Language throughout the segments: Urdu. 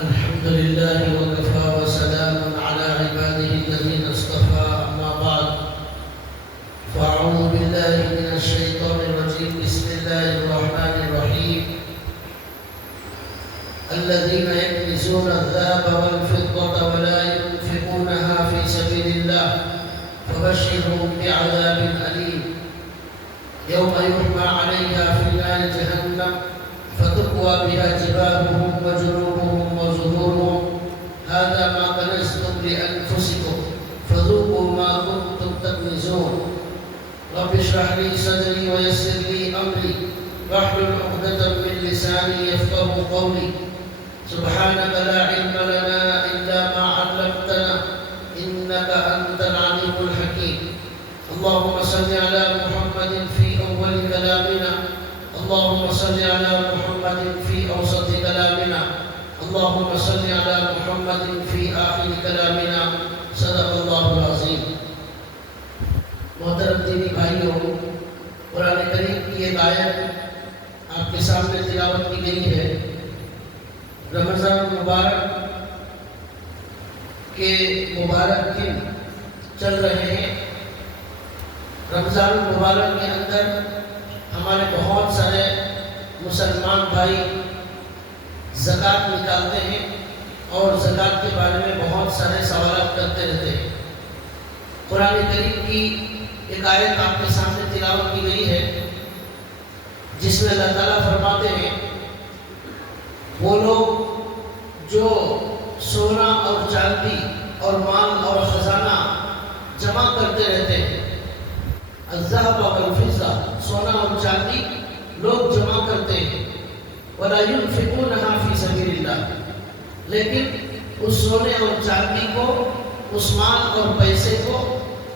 الحمد لله وكفى وسلام على عباده الذين اصطفى أما بعد فأعوذ بالله من الشيطان الرجيم بسم الله الرحمن الرحيم الذين يكنزون الذهب والفضة ولا ينفقونها في سبيل الله فبشرهم بعذاب أليم يوم يحمى عليها في نار جهنم فتقوى بها جباههم وجنوبهم وظهورهم هذا ما كنزتم لأنفسكم فذوقوا ما كنتم تكنزون رب اشرح لي صدري ويسر لي أمري واحلل عقدة من لساني يفقهوا قولي سبحانك لا علم لنا إلا ما علمتنا إنك أنت العليم الحكيم اللهم صل على محمد في أول كلامنا اللهم صل على محمد في أوسط كلامنا اللهم صل على محمد في آخر كلامنا صدق الله العظيم. محترم دینی بھائیوں، قرآن کریم کی ایک آیت آپ کے سامنے تلاوت کی گئی ہے. رمضان مبارک کے مبارک دن چل رہے ہیں. رمضان مبارک کے اندر ہمارے بہت سارے مسلمان بھائی زکوٰۃ نکالتے ہیں اور زکوٰۃ کے بارے میں بہت سارے سوالات کرتے رہتے ہیں. قرآن کریم کی ایک آیت آپ کے سامنے تلاوت کی گئی ہے جس میں اللہ تعالیٰ فرماتے ہیں وہ لوگ جو سونا اور چاندی اور مال اور خزانہ جمع کرتے رہتے ہیں. الذهب والفضة، سونا اور چاندی لوگ جمع کرتے ہیں. ولا ينفقونها في سبيل الله، لیکن اس سونے اور چاندی کو، اس مال اور پیسے کو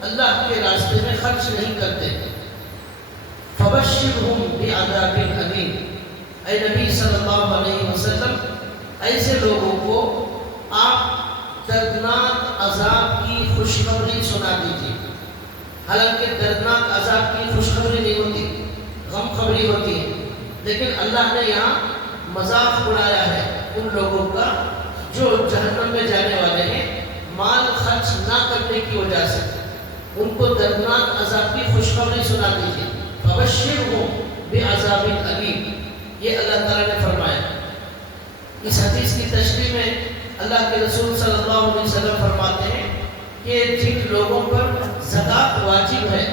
اللہ کے راستے میں خرچ نہیں کرتے. فبشرهم بعذاب أليم، اے نبی صلی اللہ علیہ وسلم ایسے لوگوں کو آپ دردناک عذاب کی خوشخبری سنا دیجیے. حالانکہ دردناک عذاب کی خوشخبری نہیں ہوتی، غم خبری ہوتی ہے، لیکن اللہ نے یہاں مذاق اڑایا ہے ان لوگوں کا جو جہنم میں جانے والے ہیں مال خرچ نہ کرنے کی وجہ سے. ان کو دردناک عذاب کی خوشخبری سنا دیجیے. فبشرهم بعذاب أليم، یہ اللہ تعالیٰ نے فرمایا. اس حدیث کی تشریح میں اللہ کے رسول صلی اللہ علیہ وسلم فرماتے ہیں کہ جن لوگوں پر زکوٰۃ واجب ہے،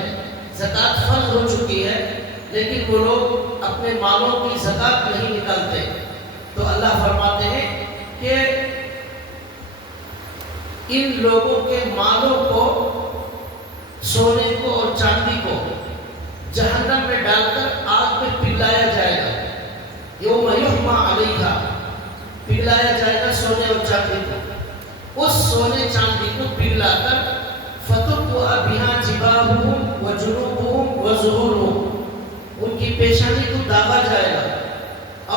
زکوٰۃ فرض ہو چکی ہے، لیکن وہ لوگ اپنے مالوں کی زکوٰۃ نہیں نکالتے، تو اللہ فرماتے ہیں کہ ان لوگوں کے مالوں کو، سونے کو اور چاندی کو جہنم میں ڈال کر آگ میں پگھلایا جائے گا. یوم یحمى علیہا، پگھلایا جائے گا سونے اور چاندی کو. اس سونے چاندی کو پگھلا کر فتقوى بها جباههم وجنوبهم وظهورهم، ان کی پیشانی کو داغا جائے گا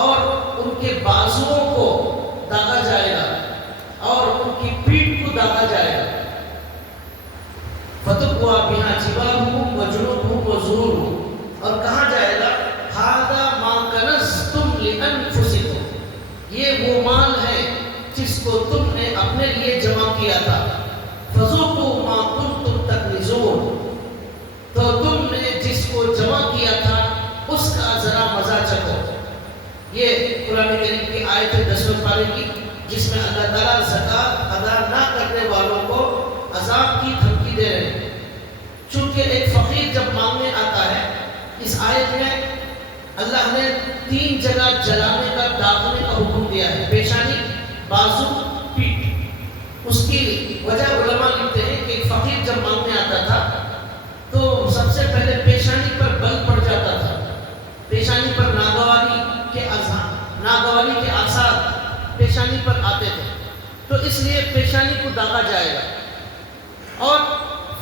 اور ان کے بازوؤں کو داغا جائے گا اور ان کی پیٹھ کو داغا جائے گا. فتقوى بها جباههم وجنوبهم وظهورهم، اور کہا جائے گا هذا ما كنزتم لأنفسكم، یہ وہ مال ہے جس کو تم نے اپنے لیے جمع کیا تھا. فذوقوا ما كنتم تكنزون، تو تم نے جس کو جمع کیا تھا اس کا ذرا مزہ چکھو. یہ قرآن کریم کی آیت 10ویں پارے کی جس میں اللہ تعالیٰ زکوٰۃ ادا نہ کرنے والوں کو عذاب کی دھمکی دے رہے ہیں. چونکہ ایک فقیر جب مانگنے آتا ہے، اس آیت میں اللہ نے 3 جگہ جلانے کا، داغنے کا حکم دیا ہے: پیشانی، بازو، پیٹھ. اس کی وجہ علماء لکھتے ہیں کہ ایک فقیر جب مانگنے آتا تھا تو سب سے پہلے پیشانی پر بل پڑ جاتا تھا، پیشانی پر ناگواری کے آثار پیشانی پر آتے تھے، تو اس لیے پیشانی کو داغا جائے گا. اور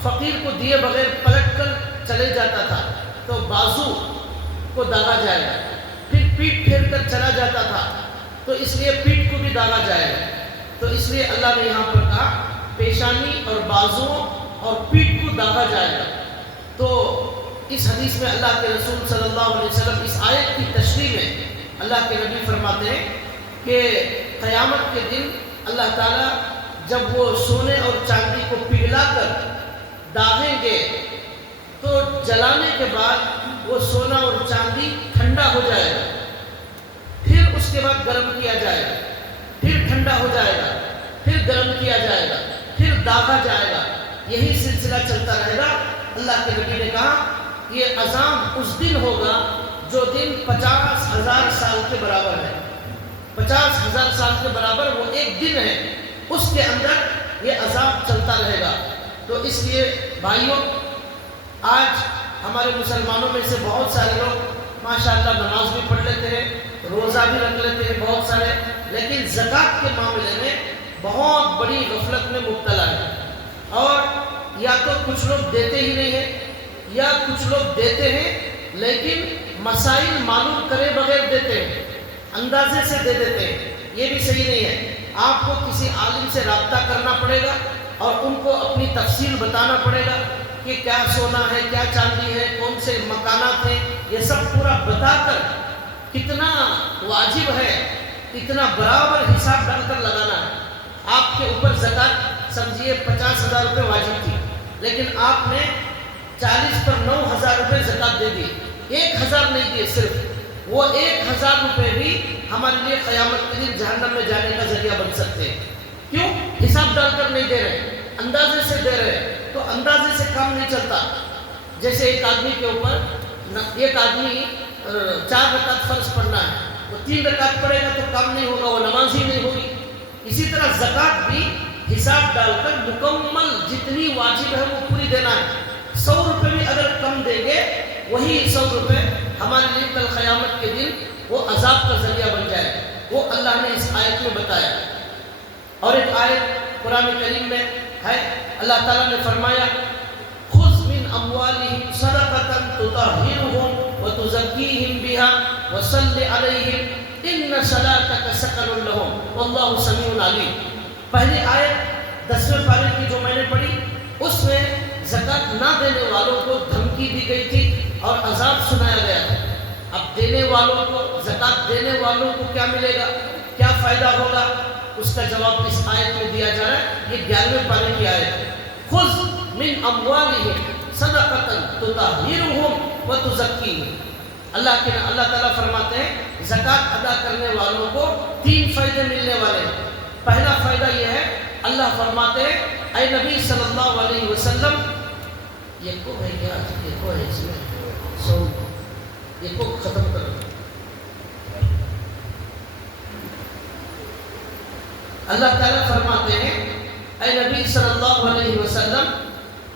فقیر کو دیے بغیر پلٹ کر چلے جاتا تھا تو بازو کو داغا جائے گا. پھر پیٹھ پھیر کر چلا جاتا تھا تو اس لیے پیٹھ کو بھی داغا جائے گا. تو اس لیے اللہ نے یہاں پر کہا پیشانی اور بازوؤں اور پیٹھ کو داغا جائے گا. تو اس حدیث میں اللہ کے رسول صلی اللہ علیہ وسلم اس آیت کی تشریح میں اللہ کے نبی فرماتے ہیں کہ قیامت کے دن اللہ تعالیٰ جب وہ سونے اور چاندی کو پگھلا کر داغیں گے تو جلانے کے بعد وہ سونا اور چاندی ٹھنڈا ہو جائے گا، پھر اس کے بعد گرم کیا جائے گا، پھر ٹھنڈا ہو جائے گا، پھر گرم کیا جائے گا، پھر داغا جائے گا، یہی سلسلہ چلتا رہے گا۔ اللہ کے نبی نے کہا یہ عذاب اس دن ہوگا جو دن 50,000 سال کے برابر ہے، 50,000 سال کے برابر وہ ایک دن ہے، اس کے اندر یہ عذاب چلتا رہے گا۔ تو اس لیے بھائیوں، آج ہمارے مسلمانوں میں سے بہت سارے لوگ ماشاءاللہ نماز بھی پڑھ لیتے ہیں، روزہ بھی رکھ لیتے ہیں بہت سارے، لیکن زکوٰۃ کے معاملے میں بہت بڑی غفلت میں مبتلا ہے، اور یا تو کچھ لوگ دیتے ہی نہیں ہیں، یا کچھ لوگ دیتے ہیں لیکن مسائل معلوم کرے بغیر دیتے ہیں، اندازے سے دے دیتے ہیں، یہ بھی صحیح نہیں ہے۔ آپ کو کسی عالم سے رابطہ کرنا پڑے گا اور ان کو اپنی تفصیل بتانا پڑے گا کہ کیا سونا ہے، کیا چاندی ہے، کون سے مکانات ہیں، یہ سب پورا بتا کر کتنا واجب ہے، اتنا برابر حساب ڈال کر لگانا ہے۔ آپ کے اوپر زکوٰۃ سمجھیے 50,000 روپے واجب تھی، لیکن آپ نے 40 پر 9,000 روپے زکوٰۃ دے دی، 1,000 نہیں دیے صرف، وہ 1,000 روپے بھی ہمارے لیے قیامت کے دن جہنم میں جانے کا ذریعہ بن سکتے ہیں۔ کیوں؟ حساب ڈال کر نہیں دے رہے، اندازے سے دے رہے، تو اندازے سے کام نہیں چلتا۔ جیسے ایک آدمی کے اوپر ایک آدمی 4 رکعت فرض پڑھنا ہے، وہ 3 رکعت پڑھے گا تو کام نہیں ہوگا، وہ نماز ہی نہیں ہوگی۔ اسی طرح زکوٰۃ بھی حساب ڈال کر مکمل جتنی واجب ہے وہ پوری دینا ہے۔ 100 روپے بھی اگر کم دیں گے، وہی 100 روپے ہمارے لیے کل قیامت کے دن وہ عذاب کا ذریعہ بن جائے، وہ اللہ نے اس آیت میں بتایا۔ اور ایک آیت قرآن کریم میں ہے، اللہ تعالیٰ نے فرمایا خذ من اموالہم صدقۃ تطہرھم وتزکیہم بہا وصلی علیہم ان صلاتک سکن لہم واللہ سمیع علیم۔ پہلی آیت 10ویں پارے کی جو میں نے پڑھی، اس میں زکوٰۃ نہ دینے والوں کو دھمکی دی گئی تھی اور عذاب سنایا گیا تھا۔ اب دینے والوں کو، زکوٰۃ دینے والوں کو کیا ملے گا، کیا فائدہ ہوگا، اس کا جواب اس آیت میں دیا جا رہا ہے۔ یہ 11ویں پارے کی آیت ہے، خذ من اموالہم صدقۃ تطہرھم وتزکیہم۔ اللہ تعالیٰ فرماتے ہیں زکوٰۃ ادا کرنے والوں کو 3 فائدے ملنے والے ہیں۔ پہلا فائدہ یہ ہے، اللہ فرماتے ہیں اے نبی صلی اللہ علیہ وسلم، یہ کو ہے کیا، یہ کو ہے اس میں سو، یہ کو ختم کرو۔ اللہ تعالیٰ فرماتے ہیں اے نبی صلی اللہ علیہ وسلم،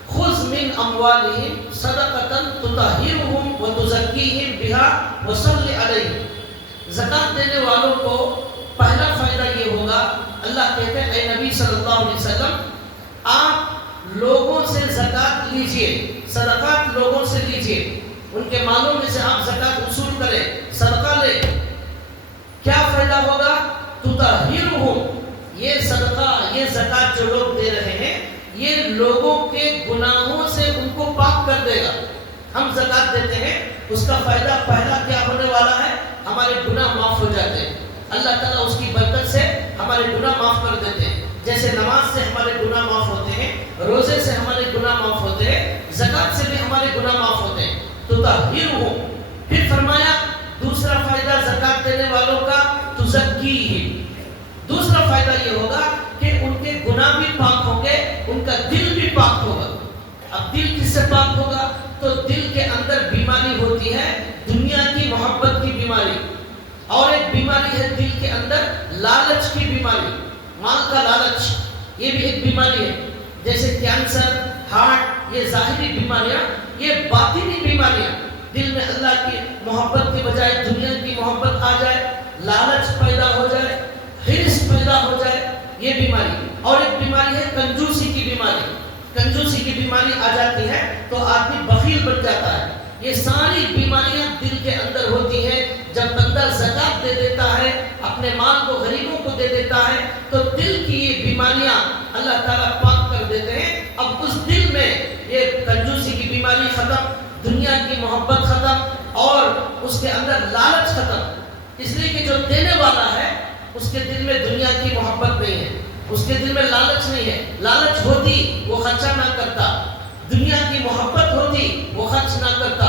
خذ من اموالہم صدقۃ تطہرھم وتزکیہم بہا وصلی علیہم۔ زکوٰۃ دینے والوں کو پہلا فائدہ یہ ہوگا، اللہ کہتے ہیں اے نبی صلی اللہ علیہ وسلم، آپ لوگوں سے زکوٰۃ لیجئے، صدقات لوگوں سے لیجئے، ان کے مالوں میں سے آپ زکوٰۃ وصول کریں، صدقہ لیں۔ کیا فائدہ ہوگا؟ تطہرھم، یہ صدقہ، یہ زکوٰۃ جو لوگ دے رہے ہیں، یہ لوگوں کے گناہوں سے ان کو پاک کر دے گا۔ ہم زکوٰۃ دیتے ہیں، اس کا فائدہ پہلا کیا ہونے والا ہے، ہمارے گناہ معاف ہو جاتے ہیں، اللہ تعالیٰ اس کی برکت سے ہمارے گناہ معاف کر دیتے ہیں۔ جیسے نماز سے ہمارے گناہ معاف ہوتے ہیں، روزے سے ہمارے گناہ معاف ہوتے ہیں، زکوٰۃ سے بھی ہمارے گناہ معاف ہوتے ہیں۔ تطہرھم، پھر فرمایا دوسرا فائدہ زکوٰۃ دینے والوں کا تزکیہم، دوسرا فائدہ یہ ہوگا کہ ان کے گناہ بھی پاک ہوں گے، ان کا دل بھی پاک ہوگا۔ اب دل کس سے پاک ہوگا؟ تو دل کے اندر بیماری ہوتی ہے، دنیا کی محبت کی بیماری، اور ایک بیماری ہے دل کے اندر لالچ کی بیماری، مال کا لالچ، یہ بھی ایک بیماری ہے۔ جیسے کینسر، ہارٹ، یہ ظاہری بیماریاں، یہ باطنی بیماریاں، دل میں اللہ کی محبت کے بجائے دنیا کی محبت آ جائے، لالچ پیدا ہو جائے، حرص پیدا ہو جائے، یہ بیماری۔ اور ایک بیماری ہے کنجوسی کی بیماری، کنجوسی کی بیماری آ جاتی ہے تو آدمی بخیل بن جاتا ہے۔ یہ ساری بیماریاں دل کے اندر ہوتی ہیں۔ جب بندہ زکوٰۃ دے دیتا ہے، اپنے مال کو غریبوں کو دے دیتا ہے، تو دل کی یہ بیماریاں اللہ تعالیٰ پاک کر دیتے ہیں۔ اب اس دل میں یہ کنجوسی کی بیماری ختم، دنیا کی محبت ختم، اور اس کے اندر لالچ ختم، اس لیے کہ جو دینے والا ہے اس کے دل میں دنیا کی محبت نہیں ہے، اس کے دل میں لالچ نہیں ہے، لالچ ہوتی وہ خرچہ نہ کرتا، دنیا کی محبت ہوتی وہ خرچ نہ کرتا،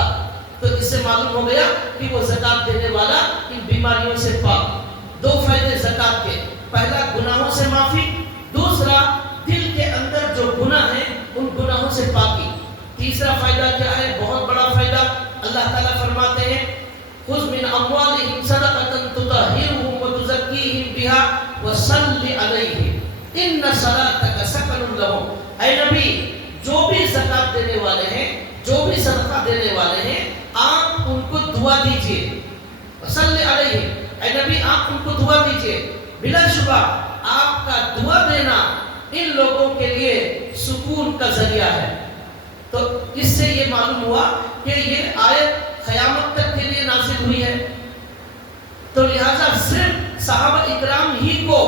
تو اس سے معلوم ہو گیا کہ وہ زکات دینے والا ان بیماریوں سے پاک۔ دو فائدے زکات کے، پہلا گناہوں سے معافی، دوسرا دل کے اندر جو گناہ ہیں ان گناہوں سے پاکی۔ تیسرا فائدہ کیا ہے؟ بہت بڑا فائدہ، اللہ تعالیٰ فرماتے ہیں خذ من اموالہم صدقۃ تطہرھم وتزکیہم بہا وصلی علیہم ان صلاتک سکن لہم۔ اے نبی، جو بھی زکات دینے والے ہیں، جو بھی صدقہ دینے والے ہیں، آپ ان کو دعا دیجئے، وصلی علیہم، اے نبی آپ ان کو دعا دیجئے۔ بلا شبہ آپ کا دعا دینا ان لوگوں کے لیے سکون کا ذریعہ ہے۔ تو اس سے یہ معلوم ہوا کہ یہ آیت قیامت تک کے لیے نازل ہوئی ہے، تو لہذا صرف صحابہ اکرام ہی کو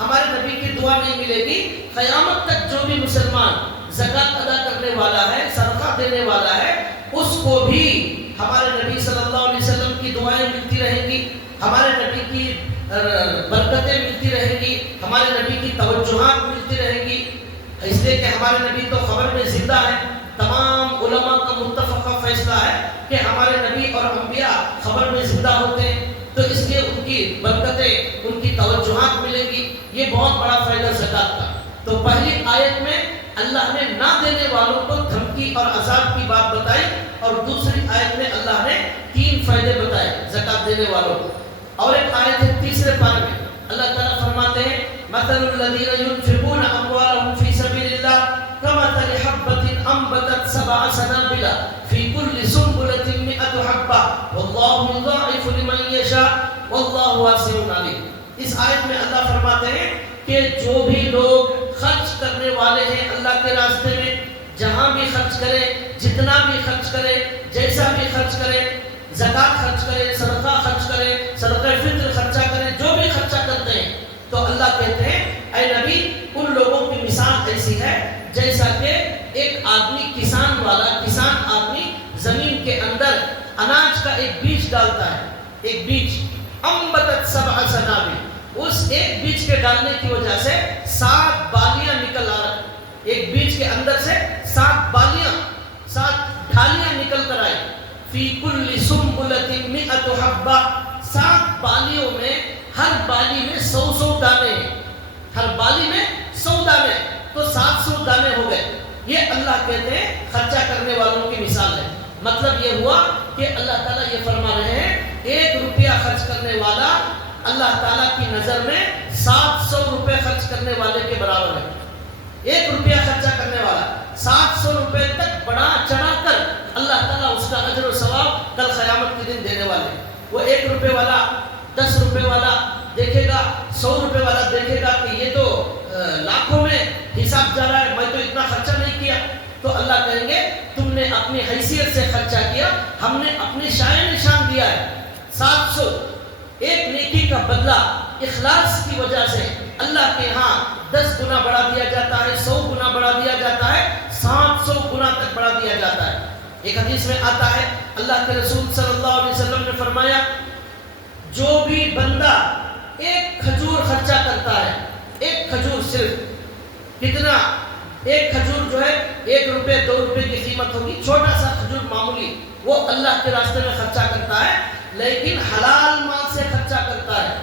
ہمارے نبی کی دعا نہیں ملے گی، قیامت تک جو بھی مسلمان زکات ادا کرنے والا ہے، صدقہ دینے والا ہے، اس کو بھی ہمارے نبی صلی اللہ علیہ وسلم کی دعائیں ملتی رہیں گی، ہمارے نبی کی برکتیں ملتی رہیں گی، ہمارے نبی کی توجہات ملتی رہیں گی، اس لیے کہ ہمارے نبی تو خبر میں زندہ ہے۔ تمام علماء کا متفقہ فیصلہ ہے کہ ہمارے نبی اور انبیاء خبر میں زندہ ہوتے ہیں، تو اس لیے ان کی برکتیں، ان کی توجہات ملیں گی۔ یہ بہت بڑا فائدہ زکات کا۔ تو پہلی آیت میں اللہ نے نہ دینے والوں کو دھمکی اور عذاب کی بات بتائی، اور دوسری آیت میں اللہ نے 3 فائدے بتائے زکات دینے والوں کو۔ اور ایک آیت ہے تیسرے پارے میں، اللہ تعالیٰ فرماتے ہیں مثل الذین ينفقون اموالهم فی سبیل اللہ کمثل حبۃ انبتت 7 سنابل فی کل سنبلۃ 100 حبۃ واللہ یضاعف لمن یشاء واللہ واسع علیم۔ اس آیت میں اللہ فرماتے ہیں کہ جو بھی لوگ خرچ کرنے والے ہیں اللہ کے راستے میں، جہاں بھی خرچ کریں، جتنا بھی خرچ کریں، جیسا بھی خرچ کریں، زکات خرچ کریں، صدقہ خرچ کریں، صدقہ فطر خرچہ کریں، جو بھی خرچہ کرتے ہیں، تو اللہ کہتے ہیں اے نبی ان لوگوں کی مثال ایسی ہے جیسا کہ ایک آدمی کسان آدمی زمین کے اندر اناج کا ایک بیج ڈالتا ہے، ایک بیج انبتت 7 سنابل، اس ایک بیج کے ڈالنے کی وجہ سے 7 بالیاں نکل آ رہی، ایک بیج کے اندر سے 7 بالیاں، 7 ڈھالیاں نکل کر آئی، فی کل سنبلۃ 100 حبۃ، 7 بالیوں میں ہر بالی میں 100 دانے ہیں، ہر بالی میں 100 دانے، تو 700 دانے ہو گئے۔ یہ اللہ کہتے ہیں خرچہ کرنے والوں کی مثال ہے۔ مطلب یہ ہوا کہ اللہ تعالیٰ یہ فرما رہے ہیں 1 روپیہ خرچ کرنے والا اللہ تعالیٰ کی نظر میں 700 روپے خرچ کرنے والے کے برابر ہے۔ 1 روپیہ خرچہ کرنے والا 700 روپے تک بڑا چڑھا کر اللہ تعالیٰ اس کا اجر و ثواب کل قیامت کے دن دینے والے۔ وہ 1 روپے والا 10 روپے والا دیکھے گا، 100 روپے والا دیکھے گا کہ یہ تو لاکھوں میں حساب جا رہا ہے، میں تو اتنا خرچہ نہیں کیا، تو اللہ کہیں گے تم نے اپنی حیثیت سے خرچہ کیا، ہم نے اپنی شائن نشان دیا ہے۔ 700 ایک نیکی کا بدلہ اخلاص کی وجہ سے اللہ کے ہاں 10 گنا بڑھا دیا جاتا ہے، 100 گنا بڑھا دیا جاتا ہے، 700 گنا تک بڑھا دیا جاتا ہے۔ ایک حدیث میں آتا ہے اللہ کے رسول صلی اللہ علیہ وسلم نے فرمایا جو بھی بندہ 1 کھجور خرچہ کرتا ہے، 1 کھجور صرف، کتنا؟ 1 کھجور جو ہے 1 روپے 2 روپے کی قیمت ہوگی، چھوٹا سا کھجور معمولی، وہ اللہ کے راستے میں خرچہ کرتا ہے، لیکن حلال مال سے خرچہ کرتا ہے،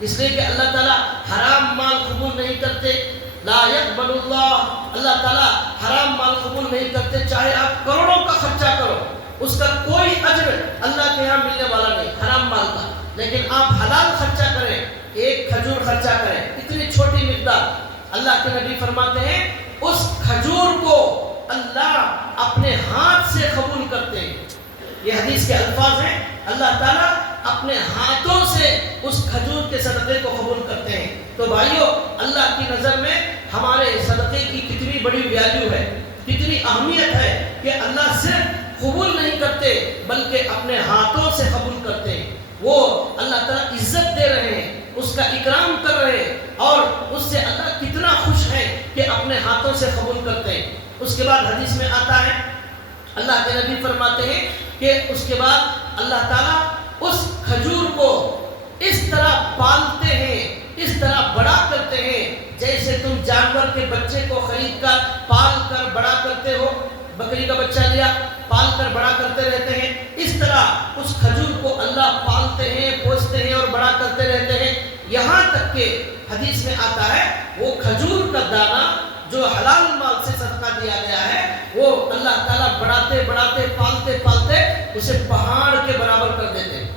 اس لیے کہ اللہ تعالیٰ حرام مال قبول نہیں کرتے، لا يقبل اللہ تعالیٰ حرام مال قبول نہیں کرتے، چاہے آپ کروڑوں کا خرچہ کرو، اس کا کوئی اجر اللہ کے یہاں ملنے والا نہیں حرام مال کا، لیکن آپ حلال خرچہ کریں، 1 کھجور خرچہ کریں، اتنی چھوٹی مقدار، اللہ کے نبی فرماتے ہیں اس کھجور کو اللہ اپنے ہاتھ سے قبول کرتے ہیں۔ یہ حدیث کے الفاظ ہیں، اللہ تعالیٰ اپنے ہاتھوں سے اس کھجور کے صدقے کو قبول کرتے ہیں۔ تو بھائیو، اللہ کی نظر میں ہمارے صدقے کی کتنی بڑی ویلیو ہے، کتنی اہمیت ہے کہ اللہ صرف قبول نہیں کرتے بلکہ اپنے ہاتھوں سے قبول کرتے ہیں۔ وہ اللہ تعالیٰ عزت دے رہے ہیں، اس کا اکرام کر رہے ہیں، اور اس سے اللہ کتنا خوش ہے کہ اپنے ہاتھوں سے قبول کرتے ہیں۔ اس کے بعد حدیث میں آتا ہے اللہ کے نبی فرماتے ہیں کہ اس کے بعد اللہ تعالیٰ اس کھجور کو اس طرح پالتے ہیں، اس طرح بڑا کرتے ہیں جیسے تم جانور کے بچے کو خرید کر پال کر بڑا کرتے ہو. بکری کا بچہ لیا پال کر بڑا کرتے رہتے ہیں, اس طرح اس کھجور کو اللہ پالتے ہیں, پوستے ہیں اور بڑا کرتے رہتے ہیں, یہاں تک کہ حدیث میں آتا ہے وہ کھجور کا دانہ جو حلال مال سے صدقہ دیا گیا ہے وہ اللہ تعالیٰ بڑھاتے بڑھاتے پالتے پالتے اسے پہاڑ کے برابر کر دیتے ہیں.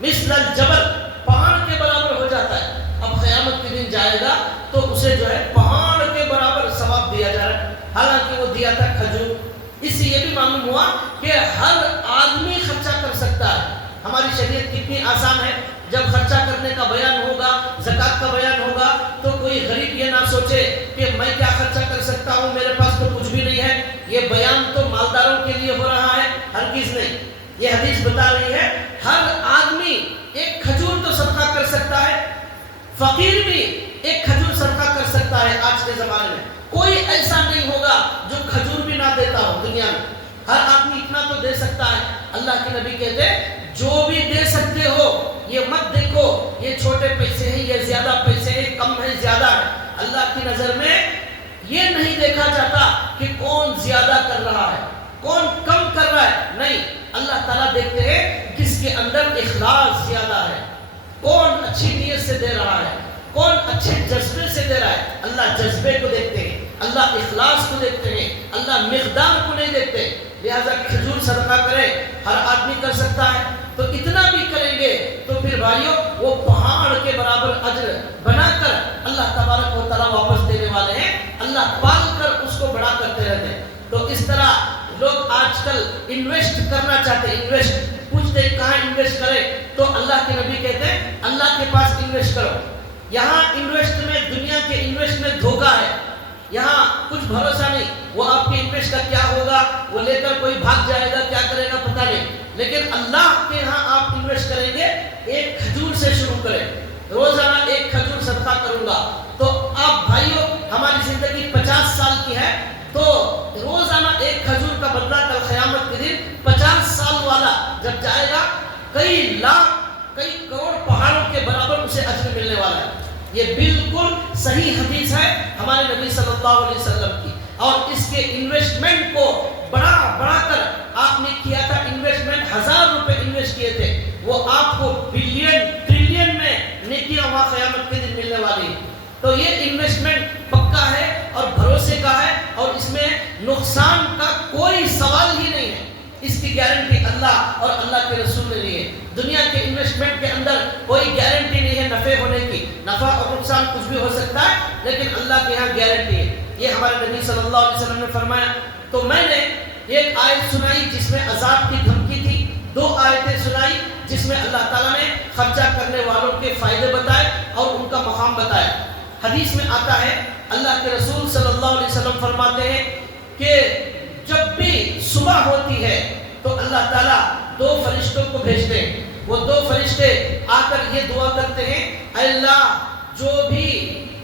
مثل الجبل, پہاڑ کے برابر ہو جاتا ہے. اب قیامت کے دن جائے گا تو اسے جو ہے پہاڑ کے برابر ثواب دیا جا رہا ہے, حالانکہ وہ دیا تھا کھجور. اس سے یہ بھی معلوم ہوا کہ ہر آدمی خرچہ کر سکتا ہے. ہماری شریعت کتنی آسان ہے. جب خرچہ کرنے کا بیان ہوگا, زکوٰۃ کا بیان ہوگا, تو کوئی غریب یہ نہ سوچے کہ میں کیا خرچہ کر سکتا ہوں, میرے پاس تو کچھ بھی نہیں ہے. یہ بیان تو مالداروں کے لیے ہو رہا ہے, ہرگز نہیں. یہ حدیث بتا رہی ہے ہر آدمی ایک کھجور تو صدقہ کر سکتا ہے, فقیر بھی ایک کھجور صدقہ کر سکتا ہے. آج کے زمانے میں کوئی ایسا نہیں ہوگا جو کھجور بھی نہ دیتا ہو دنیا میں. ہر آدمی اتنا تو دے سکتا ہے. اللہ کے نبی کہتے ہیں جو بھی دے سکتے ہو یہ مت دیکھو یہ چھوٹے پیسے ہیں, یہ زیادہ پیسے ہیں, کم ہے, زیادہ ہے. اللہ کی نظر میں یہ نہیں دیکھا جاتا کہ کون زیادہ کر رہا ہے, کون کم کر رہا ہے. نہیں, اللہ تعالیٰ دیکھتے ہیں کس کے اندر اخلاص زیادہ ہے, کون اچھی نیت سے دے رہا ہے, کون اچھے جذبے سے دے رہا ہے. اللہ جذبے کو دیکھتے ہیں, اللہ اخلاص کو دیکھتے ہیں, اللہ مقدار کو نہیں دیکھتے. لہذا کھجور صدقہ کرے ہر آدمی کر سکتا ہے, تو اتنا بھی کریں گے تو پھر بھائیوں وہ پہاڑ کے برابر اجر بنا کر اللہ تبارک و تعالیٰ واپس دینے والے ہیں. اللہ پال کر اس کو بڑا کرتے رہتے ہیں. تو اس طرح لوگ آج کل انویسٹ کرنا چاہتے ہیں, انویسٹ پوچھتے ہیں کہاں انویسٹ کرے, تو اللہ کے نبی کہتے ہیں اللہ کے پاس انویسٹ کرو. یہاں انویسٹ میں دنیا کے انویسٹ میں دھوکہ ہے, یہاں کچھ بھروسہ نہیں. وہ آپ کے انویسٹ کا کیا ہوگا, وہ لے کر کوئی بھاگ جائے گا, کیا کرے گا پتہ نہیں. لیکن اللہ کے ہاں آپ انویسٹ کریں گے, ایک کھجور سے شروع کریں, روزانہ ایک کھجور صدقہ کروں گا. تو آپ بھائیوں ہماری زندگی 50 سال کی ہے, تو روزانہ ایک کھجور کا بدلہ کل قیامت کے دن 50 سال والا جب جائے گا کئی لاکھ کئی کروڑ پہاڑوں کے برابر اسے اجر ملنے والا ہے. یہ بالکل صحیح حدیث ہے ہمارے نبی صلی اللہ علیہ وسلم کی. اور اس کے انویسٹمنٹ کو بڑا کر آپ نے کیا تھا, انویسٹمنٹ 1000 روپے انویسٹ کیے تھے, وہ آپ کو بلین ٹریلین میں نیکیاں وہاں قیامت کے دن ملنے والی. تو یہ انویسٹمنٹ پکا ہے اور بھروسے کا ہے, اور اس میں نقصان کا کوئی سوال ہی نہیں ہے. اس کی گارنٹی اللہ اور اللہ کے رسول نے لی ہے. دنیا کے انویسٹمنٹ کے اندر کوئی گارنٹی نہیں ہے نفع ہونے کی. نفع اور نقصان کچھ بھی ہو سکتا ہے, لیکن اللہ کے ہاں گارنٹی ہے. یہ ہمارے نبی صلی اللہ علیہ وسلم نے فرمایا. تو میں نے ایک آیت سنائی جس میں عذاب کی دھمکی تھی, 2 آیتیں سنائی جس میں اللہ تعالیٰ نے خرچہ کرنے والوں کے فائدے بتائے اور ان کا مقام بتایا. حدیث میں آتا ہے اللہ کے رسول صلی اللہ علیہ وسلم فرماتے ہیں کہ جب بھی صبح ہوتی ہے تو اللہ تعالیٰ 2 فرشتوں کو بھیجتے ہیں. وہ 2 فرشتے آ کر یہ دعا کرتے ہیں, اے اللہ جو بھی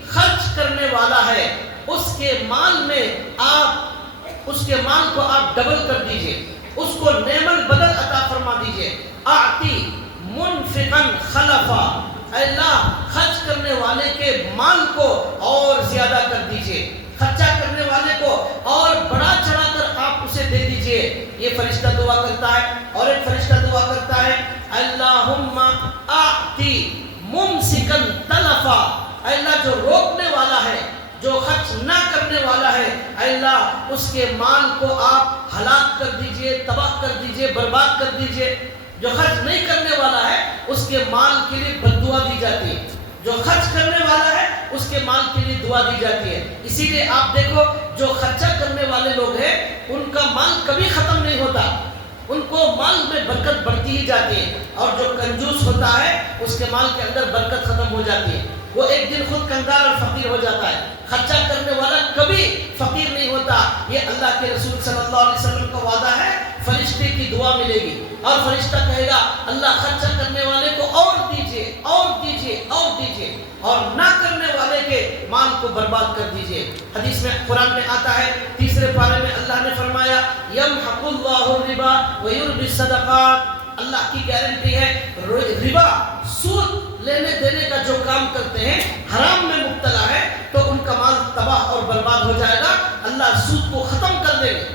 خرچ کرنے والا ہے اس کے مال میں آپ اس کے مال کو آپ ڈبل کر دیجئے, اس کو نعم البدل عطا فرما دیجئے. آتی منفقا خلفا, اے اللہ خرچ کرنے والے کے مال کو اور زیادہ کر دیجئے, خرچہ کرنے والے کو اور بڑا چڑھا کر آپ اسے دے دیجئے. یہ فرشتہ دعا کرتا ہے. اور ایک فرشتہ دعا کرتا ہے اللہم آتی ممسکا تلفا, اے اللہ جو روکنے والا ہے, جو خرچ نہ کرنے والا ہے, اے اللہ اس کے مال کو آپ ہلاک کر دیجئے, تباہ کر دیجئے, برباد کر دیجئے. جو خرچ نہیں کرنے والا ہے اس کے مال کے لیے بد دعا دی جاتی ہے, جو خرچ کرنے والا ہے اس کے مال کے لیے دعا دی جاتی ہے. اسی لیے آپ دیکھو جو خرچہ کرنے والے لوگ ہیں ان کا مال کبھی ختم نہیں ہوتا, ان کو مال میں برکت بڑھتی ہی جاتی ہے. اور جو کنجوس ہوتا ہے اس کے مال کے اندر برکت ختم ہو جاتی ہے, وہ ایک دن خود کنگال اور فقیر ہو جاتا ہے. خرچہ کرنے والا کبھی فقیر نہیں ہوتا. یہ اللہ کے رسول صلی اللہ علیہ وسلم کا وعدہ ہے, فرشتے کی دعا ملے گی اور فرشتہ کہے گا اللہ خرچہ کرنے والے کو اور دیجئے, اور دیجئے, اور دیجئے, اور نہ کرنے والے کے مال کو برباد کر دیجئے. حدیث میں قرآن میں آتا ہے 3 پارے میں اللہ نے فرمایا یمحق اللہ الربا ویربی الصدقات. اللہ کی گارنٹی ہے ربا, سود لینے دینے کا جو کام کرتے ہیں حرام میں مبتلا ہے تو ان کا مال تباہ اور برباد ہو جائے گا. اللہ سود کو ختم کر دے گا.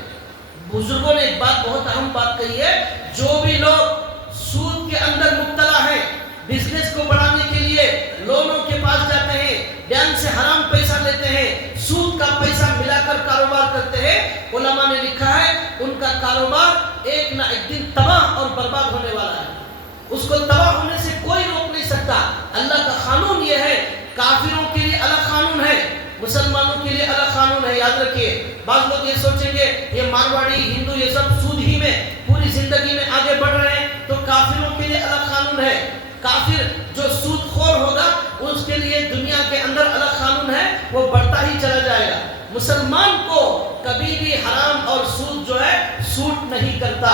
بزرگوں نے ایک بات بہت اہم بات کہی ہے, جو بھی لوگ سود کے اندر مبتلا ہے, بزنس کو بڑھانے کے لیے لونوں کے پاس جاتے ہیں, بینک سے حرام پیسہ لیتے ہیں, سود کا پیسہ ملا کر کاروبار کرتے ہیں, علماء نے لکھا ہے ان کا کاروبار ایک نہ ایک دن تباہ اور برباد ہونے والا ہے. اس کو تباہ ہونے سے کوئی روک نہیں سکتا. اللہ کا قانون یہ ہے, کافروں کے لیے الگ قانون ہے, مسلمانوں کے لیے الگ قانون ہے. یاد رکھیے, بعض لوگ یہ سوچیں گے یہ مارواڑی ہندو یہ سب سود ہی میں پوری زندگی میں آگے بڑھ رہے ہیں تو کافروں کے لیے الگ قانون ہے. کافر جو سود خور ہوگا اس کے لیے دنیا کے اندر الگ قانون ہے, وہ بڑھتا ہی چلا جائے گا. مسلمان کو کبھی بھی حرام اور سود جو ہے سوٹ نہیں کرتا.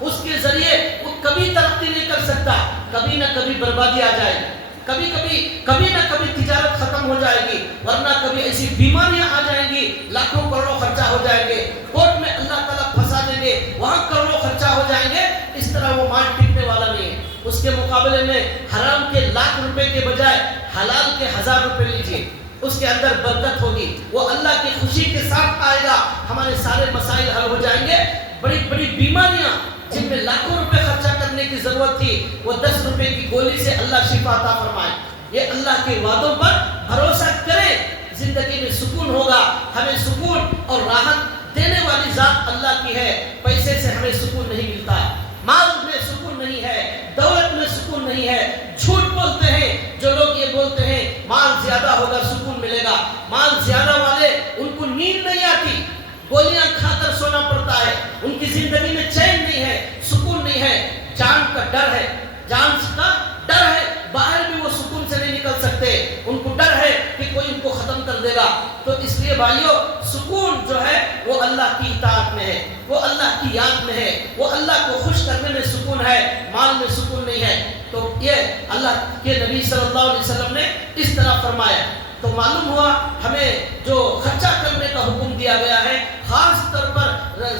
اس کے ذریعے وہ کبھی ترقی نہیں کر سکتا. کبھی نہ کبھی بربادی آ جائے گی, کبھی نہ کبھی تجارت ختم ہو جائے گی, ورنہ کبھی ایسی بیماریاں آ جائیں گی, لاکھوں کروڑوں خرچہ ہو جائیں گے, کورٹ میں اللہ تعالیٰ پھنسا دیں گے, وہاں کروڑوں خرچہ ہو جائیں گے. اس طرح وہ مال ٹکنے والا نہیں ہے. اس کے مقابلے میں حرام کے لاکھ روپے کے بجائے حلال کے 1000 روپے لیجیے, اس کے اندر برکت ہوگی, وہ اللہ کی خوشی کے ساتھ آئے گا, ہمارے سارے مسائل حل ہو جائیں گے. بڑی بڑی بیماریاں جن میں لاکھوں روپے خرچہ کرنے کی ضرورت تھی, وہ 10 روپے کی گولی سے اللہ شفا عطا فرمائے. یہ اللہ کے وعدوں پر بھروسہ کریں, زندگی میں سکون ہوگا. ہمیں سکون اور راحت دینے والی ذات اللہ کی ہے. پیسے سے ہمیں سکون نہیں ملتا, مال میں سکون نہیں ہے, دولت میں سکون نہیں ہے. جھوٹ بولتے ہیں جو لوگ, یہ بولتے ہیں مال زیادہ ہوگا سکون ملے گا. مال زیادہ والے ان کو نیند نہیں آتی, گولیاں کھا کر سونا پڑتا ہے, ان کی زندگی میں چین نہیں ہے, سکون نہیں ہے. جان کا ڈر ہے, جان کا ڈر ہے, باہر بھی وہ سکون سے نہیں نکل سکتے, ان کو ڈر ہے کہ کوئی ان کو ختم کر دے گا. تو اس لیے بھائیو, سکون جو ہے وہ اللہ کی اطاعت میں ہے, وہ اللہ کی یاد میں ہے, وہ اللہ کو خوش کرنے میں سکون ہے, مال میں سکون نہیں ہے. تو یہ اللہ کے نبی صلی اللہ علیہ وسلم نے اس طرح فرمایا. تو معلوم ہوا ہمیں جو خرچہ کرنے کا حکم دیا گیا ہے, خاص طور پر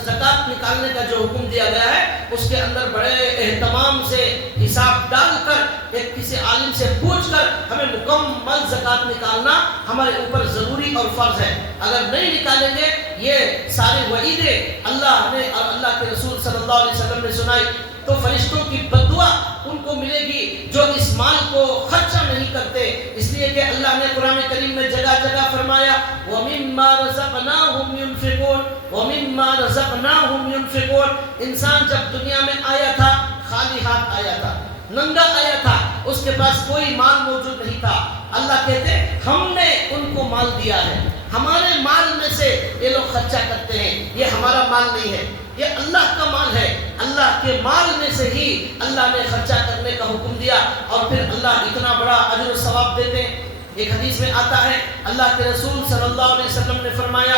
زکوٰۃ نکالنے کا جو حکم دیا گیا ہے, اس کے اندر بڑے اہتمام سے حساب ڈال کر, ایک کسی عالم سے پوچھ کر ہمیں مکمل زکوٰۃ نکالنا ہمارے اوپر ضروری اور فرض ہے. اگر نہیں نکالیں گے, یہ سارے وعیدیں اللہ نے اور اللہ کے رسول صلی اللہ علیہ وسلم نے سنائی, تو فرشتوں کی بددعا ان کو ملے گی جو اس مال کو خرچہ نہیں کرتے. اس لیے کہ اللہ نے قرآن کریم میں جگہ جگہ فرمایا وَمِمَّا رَزَقْنَاهُمْ يُنْفِقُونَ وَمِمَّا رَزَقْنَاهُمْ يُنْفِقُونَ. انسان جب دنیا میں آیا تھا خالی ہاتھ آیا تھا, ننگا آیا تھا, اس کے پاس کوئی مال موجود نہیں تھا. اللہ کہتے ہم نے ان کو مال دیا ہے, ہمارے مال میں سے یہ لوگ خرچہ کرتے ہیں, یہ ہمارا مال نہیں ہے, یہ اللہ کا مال ہے. اللہ کے مال میں سے ہی اللہ نے خرچہ کرنے کا حکم دیا, اور پھر اللہ اتنا بڑا اجر و ثواب دیتے ہیں. ایک حدیث میں آتا ہے, اللہ کے رسول صلی اللہ علیہ وسلم نے فرمایا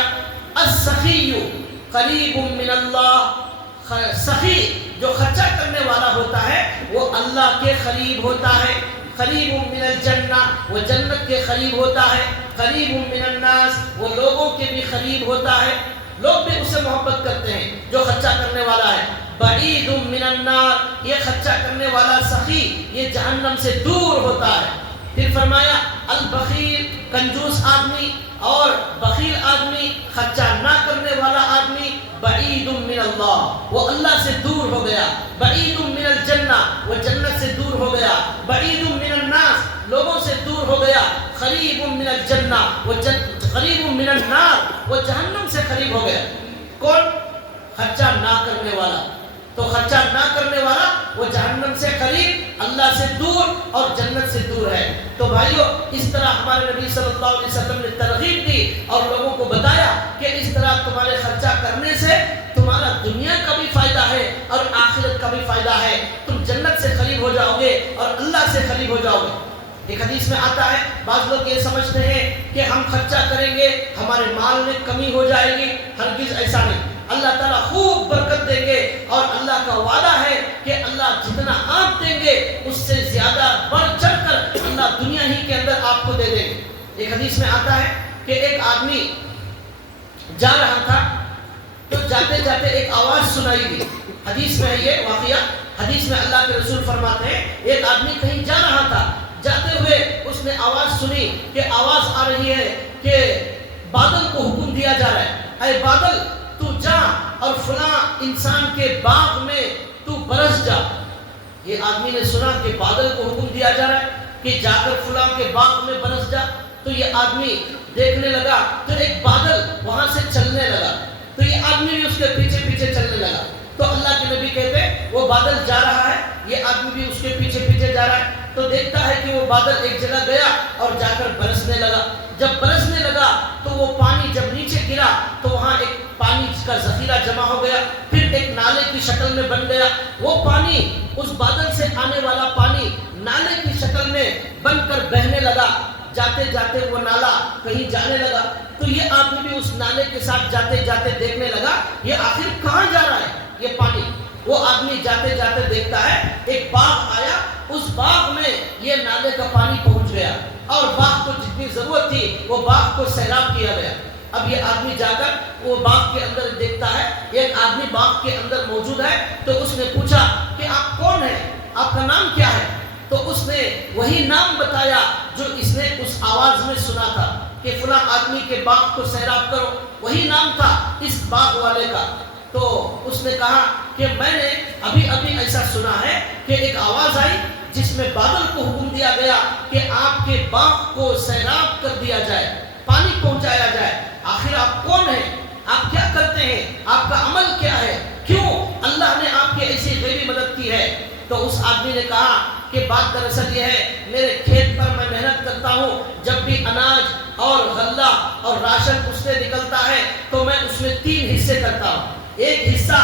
السخی قریب من اللہ. سخی جو خرچہ کرنے والا ہوتا ہے وہ اللہ کے قریب ہوتا ہے. قریب من الجنہ, وہ جنت کے قریب ہوتا ہے. قریب من الناس, وہ لوگوں کے بھی قریب ہوتا ہے, لوگ بھی اسے محبت کرتے ہیں جو خرچہ کرنے والا ہے. بعید من النار, یہ خرچہ کرنے والا سخی یہ جہنم سے دور ہوتا ہے. پھر فرمایا البخیل, کنجوس آدمی اور بخیل آدمی, خرچہ نہ کرنے والا آدمی, بعید من اللہ, وہ اللہ سے دور ہو گیا. بعید من الجنہ, وہ جنت سے دور ہو گیا. بعید من الناس, لوگوں سے دور ہو گیا. قریب من الجنہ, وہ قریب من النار, وہ جہنم سے قریب ہو گیا. کون؟ خرچہ نہ کرنے والا. تو خرچہ نہ کرنے والا وہ جہنم سے قریب, اللہ سے دور اور جنت سے دور ہے. تو بھائیو, اس طرح ہمارے نبی صلی اللہ علیہ وسلم نے ترغیب دی اور لوگوں کو بتایا کہ اس طرح تمہارے خرچہ کرنے سے تمہارا دنیا کا بھی فائدہ ہے اور آخرت کا بھی فائدہ ہے. تم جنت سے قریب ہو جاؤ گے اور اللہ سے قریب ہو جاؤ گے. ایک حدیث میں آتا ہے, بعض لوگ یہ سمجھتے ہیں کہ ہم خرچہ کریں گے ہمارے مال میں کمی ہو جائے گی. ہرگز ایسا نہیں, اللہ تعالیٰ خوب برکت دیں گے, اور اللہ کا وعدہ ہے کہ اللہ جتنا آپ دیں گے اس سے زیادہ بڑھ چڑھ کر اللہ دنیا ہی کے اندر آپ کو دے دیں گے. ایک حدیث میں آتا ہے کہ ایک آدمی جا رہا تھا تو جاتے جاتے ایک آواز سنائی دی. حدیث میں ہے یہ واقعہ, حدیث میں اللہ کے رسول فرماتے ہیں ایک آدمی کہیں جا رہا تھا, اس نے آواز سنی کہ آواز آ رہی ہے کہ بادل کو حکم دیا جا رہا ہے، اے بادل تو جا اور فلاں انسان کے باغ میں تو برس جا۔ یہ آدمی نے سنا کہ بادل کو حکم دیا جا رہا ہے کہ جا کر فلاں کے باغ میں برس جا، تو یہ آدمی دیکھنے لگا تو ایک بادل وہاں سے چلنے لگا، تو یہ آدمی بھی اس کے پیچھے پیچھے چلنے لگا۔ تو اللہ کے نبی کہتے ہیں وہ بادل جا رہا ہے، یہ آدمی بھی اس کے پیچھے پیچھے جا رہا ہے، تو دیکھتا ہے کہ وہ بادل ایک جگہ گیا اور جا کر برسنے لگا۔ جب برسنے لگا تو وہ پانی جب نیچے گرا تو وہاں ایک پانی کا ذخیرہ جمع ہو گیا، پھر ایک نالے کی شکل میں بن گیا۔ وہ پانی، اس بادل سے آنے والا پانی نالے کی شکل میں بن کر بہنے لگا، جاتے جاتے وہ نالا کہیں جانے لگا۔ تو یہ آدمی بھی اس نالے کے ساتھ جاتے جاتے دیکھنے لگا یہ آخر کہاں جا رہا ہے یہ پانی۔ وہ آدمی جاتے جاتے دیکھتا ہے ایک باغ آیا، اس باغ میں یہ نالے کا پانی پہنچ گیا اور باغ کو جتنی ضرورت تھی وہ باغ کو سیراب کیا گیا۔ اب یہ آدمی جا کر وہ باغ کے اندر دیکھتا ہے ایک آدمی باغ کے اندر موجود ہے، تو اس نے پوچھا کہ آپ کون ہیں، آپ کا نام کیا ہے؟ تو اس نے وہی نام بتایا جو اس نے اس آواز میں سنا تھا کہ فلاں آدمی کے باغ کو سیراب کرو، وہی نام تھا اس باغ والے کا۔ تو اس نے کہا کہ میں نے ابھی ابھی ایسا سنا ہے کہ ایک آواز آئی جس میں بادل کو حکم دیا گیا کہ آپ کے باغ کو سیراب کر دیا جائے، پانی پہنچایا جائے۔ آخر آپ کون ہیں، آپ کیا کرتے ہیں، آپ کا عمل کیا ہے، کیوں اللہ نے آپ کی ایسی غیبی مدد کی ہے؟ تو اس آدمی نے کہا کہ بات دراصل یہ ہے میرے کھیت پر میں محنت کرتا ہوں، جب بھی اناج اور غلہ اور راشن اس سے نکلتا ہے تو میں اس میں 3 حصے کرتا ہوں۔ ایک حصہ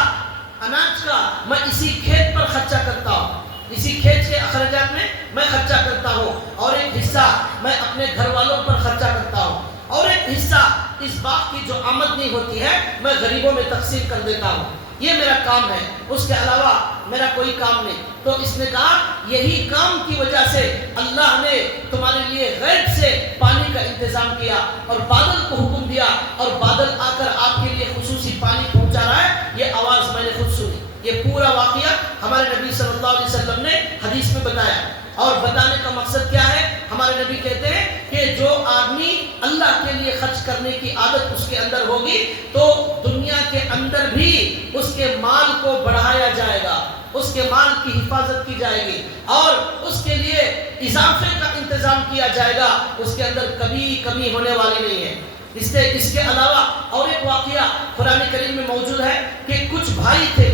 اناج کا میں اسی کھیت پر خرچہ کرتا ہوں، اسی کھیت کے اخراجات میں میں خرچہ کرتا ہوں، اور ایک حصہ میں اپنے گھر والوں پر خرچہ کرتا ہوں، اور ایک حصہ اس باغ کی جو آمدنی ہوتی ہے میں غریبوں میں تقسیم کر دیتا ہوں۔ یہ میرا کام ہے، اس کے علاوہ میرا کوئی کام نہیں۔ تو اس نے کہا یہی کام کی وجہ سے اللہ نے تمہارے لیے غیب سے پانی کا انتظام کیا اور بادل کو حکم دیا، اور بادل آ کر آپ کے لیے خصوصی پانی پہنچا رہا ہے۔ یہ آواز میں نے خود سنی۔ یہ پورا واقعہ ہمارے نبی صلی اللہ علیہ وسلم نے حدیث میں بتایا، اور بتانے کا مقصد کیا ہے؟ ہمارے نبی کہتے ہیں کہ جو آدمی اللہ کے لیے خرچ کرنے کی عادت اس کے اندر ہوگی تو دنیا کے اندر بھی اس کے مال کو بڑھایا جائے گا، اس کے مال کی حفاظت کی جائے گی، اور اس کے لیے اضافے کا انتظام کیا جائے گا، اس کے اندر کبھی کمی ہونے والی نہیں ہے۔ اس کے علاوہ اور ایک واقعہ قرآن کریم میں موجود ہے کہ کچھ بھائی تھے،